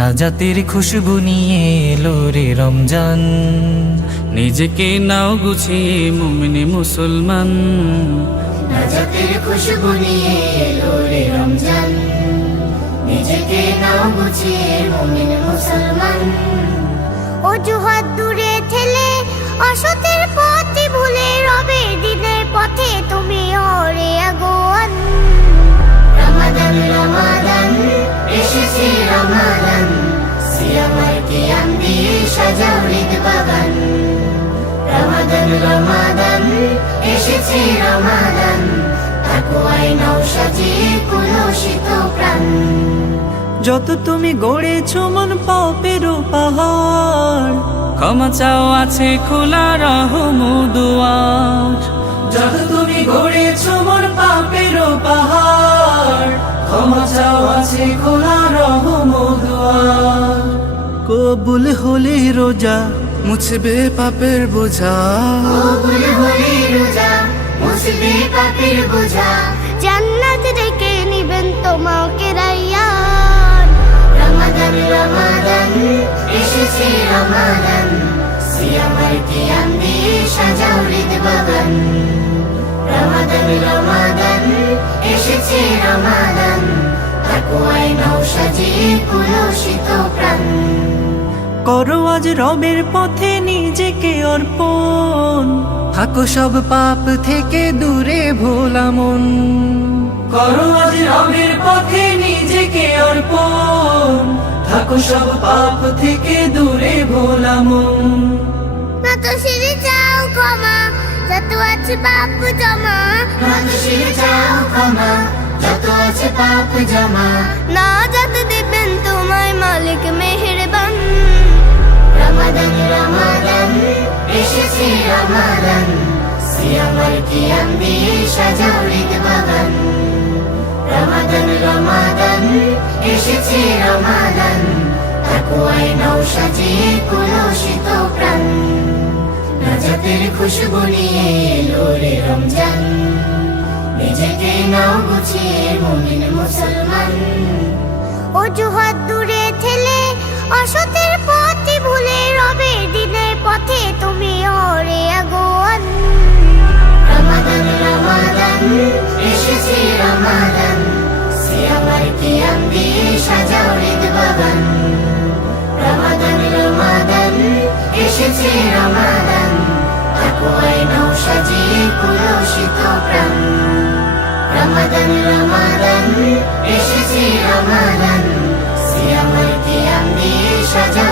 নাজাতের খুশবু নিয়ে এলো রে রমজান, নিজেকে নাও গুছিয়ে মুমিন মুসলমান। নাজাতের খুশবু নিয়ে এলো রে রমজান, নিজেকে নাও গুছিয়ে মুমিন মুসলমান। অজুহাত দূরে ঠেলে অসতের পথে ভুলে রবের দিনের পথে তুমি হরে আগুয়ান। রমাদান রমাদান এসেছে রমাদান, সিয়ামার কিয়াম দিয়ে সাজাও হৃদ বাগান। রমাদান রমাদান এসেছে রমাদান, তাকওয়ায় নাও সাজিয়ে কুলসিত প্রাণ। যত তুমি গড়েছো মন পাপেরও পাহাড়, ক্ষমা চাও আছে খোলা রহম দুয়ার। যত তুমি গড়েছো মন পাপেরও পাহাড়, ক্ষমা চাও আছে খোলা রহম দুয়ার। কবুল হলে রোজা মুছবে পাপের বোঝা, কবুল হলে রোজা মুছবে পাপের বোঝা। জান্নাত ডেকে নিবেন তোমাকে রাইয়ান। রমাদান রমাদান এসেছে রমাদান, সিয়ামার কিয়াম দিয়ে সাজাও হৃদ বাগান। রমাদান রমাদান এসেছে রমাদান, তাকওয়ায় নাও সাজিয়ে কুলসিত প্রাণ। করো আজ রবের পথে নিজেকে অর্পণ, থাকো সব পাপ থেকে দূরে ভোলা মন। করো আজ রবের পথে নিজেকে অর্পণ, থাকো সব পাপ থেকে দূরে ভোলা মন। নত শিরে চাও ক্ষমা, যত আছে পাপ জমা। নত শিরে চাও ক্ষমা, যত আছে পাপ জমা। না যত দিবেন তোমায় মালিক মেহেরবান। রমাদান রমাদান এসেছে রমাদান, সিয়ামার কিয়াম দিয়ে সাজাও হৃদ বাগান। রমাদান রমাদান এসেছে রমাদান, তাকওয়ায় নাও সাজিয়ে কুলসিত প্রাণ। নাজাতের খুশবু নিয়ে এলো রে রমজান, নিজেকে নাও গুছিয়ে মুমিন মুসলমান। অজুহাত দূরে ঠেলে অসতের পথে ভুলে রবের দিনের পথে তুমি হরে আগুয়ান। রমাদান রমাদান এসেছে রমাদান, সিয়ামার কিয়াম দিয়ে সাজাও হৃদ বাগান। রমাদান রমাদান এসেছে রমাদান, তাকওয়ায় নাও সাজিয়ে কুলসিত প্রাণ। রমাদান রমাদান এসেছে রমাদান, সিয়ামার কিয়াম দিয়ে সাজাও